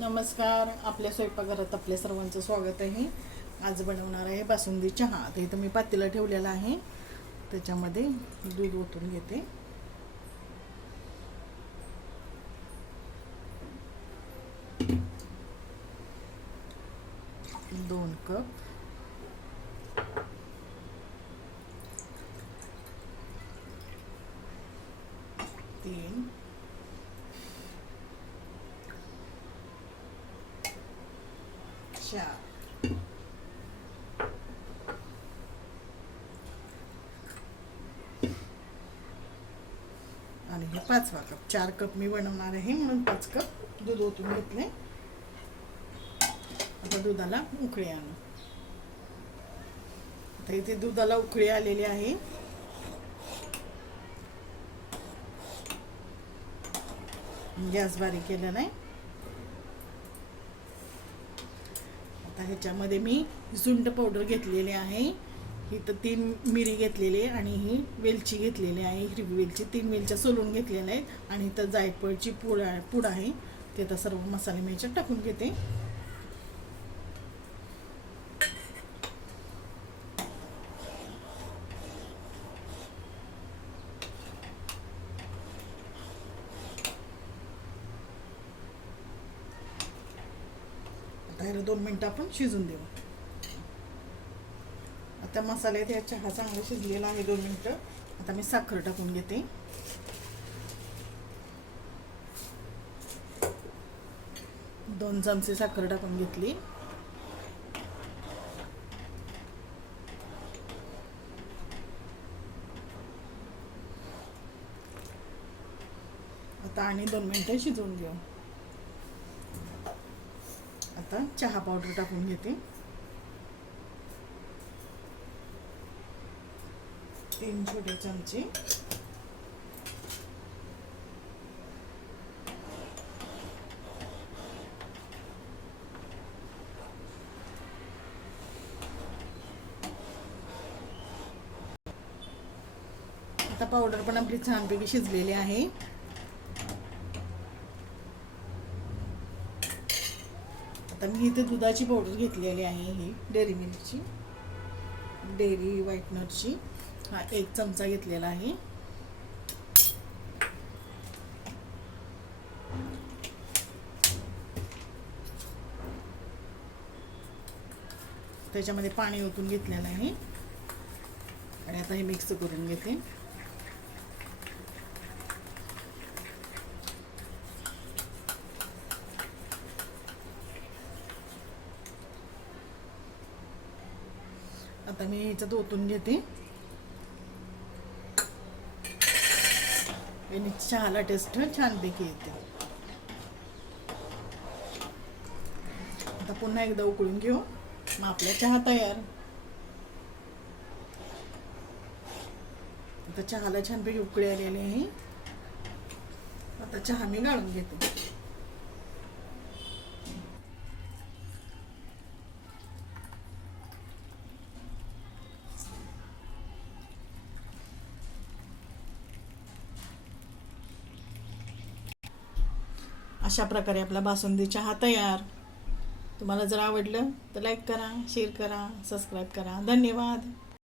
नमस्कार आपल्या स्वयंपाकघरात आपल्या सर्वांचं स्वागत आहे. आज बनवणार आहे बासुंदी चहा. तर इथं मी पातीला ठेवलेला आहे. त्याच्यामध्ये दूध ओतून घेते. दोन कप तीन चार आणि हे पाचवा कप चार कप मी बनवणार आहे म्हणून पाच कप दूध ओतून घेतले. आता दुधाला उकळी आणू. आता इथे दुधाला उकळी आलेली आहे. गॅस बारीक केला नाही. आता ह्याच्यामध्ये मी झुंड पावडर घेतलेली आहे. ही तर तीन मिरी घेतलेली आहे आणि ही वेलची घेतलेली आहे. हिरवी वेलची तीन वेलच्या सोलून घेतलेल्या आहेत आणि इथं जायफळची पूड आहे पूड आहे. ते आता सर्व मसाले मी याच्यात टाकून घेते. ह्याला दोन मिनटं आपण शिजून देऊ. आता मसाले ह्या चहा चांगला शिजलेला आहे दोन मिनटं. आता मी साखर टाकून घेते. दोन चमचे साखर टाकून घेतली. आता आणि दोन मिनटं शिजवून घेऊ. आता चहा पावडर टाकून घेते. तीन छोटे चमचे. आता पावडर पण आपली छानपैकी शिजलेली आहे. आता मी इथे दुधाची पावडर घेतलेली आहे ही डेअरी मिल्कची डेअरी व्हाईटनरची हा एक चमचा घेतलेला आहे. त्याच्यामध्ये पाणी ओतून घेतलेलं आहे. आणि आता हे मिक्स करून घेते. आता मी ह्याच्यात ओतून घेते. याने चहाला टेस्ट छानपैकी येते. आता पुन्हा एकदा उकळून घेऊ. मग आपला चहा तयार. आता चहाला छानपैकी उकळी आलेली आहे. आता चहा मी गाळून घेते. अशा प्रकारे आपला बासुंदी चहा तयार. तुम्हाला जर आवडलं तर लाईक करा शेअर करा सबस्क्राईब करा. धन्यवाद.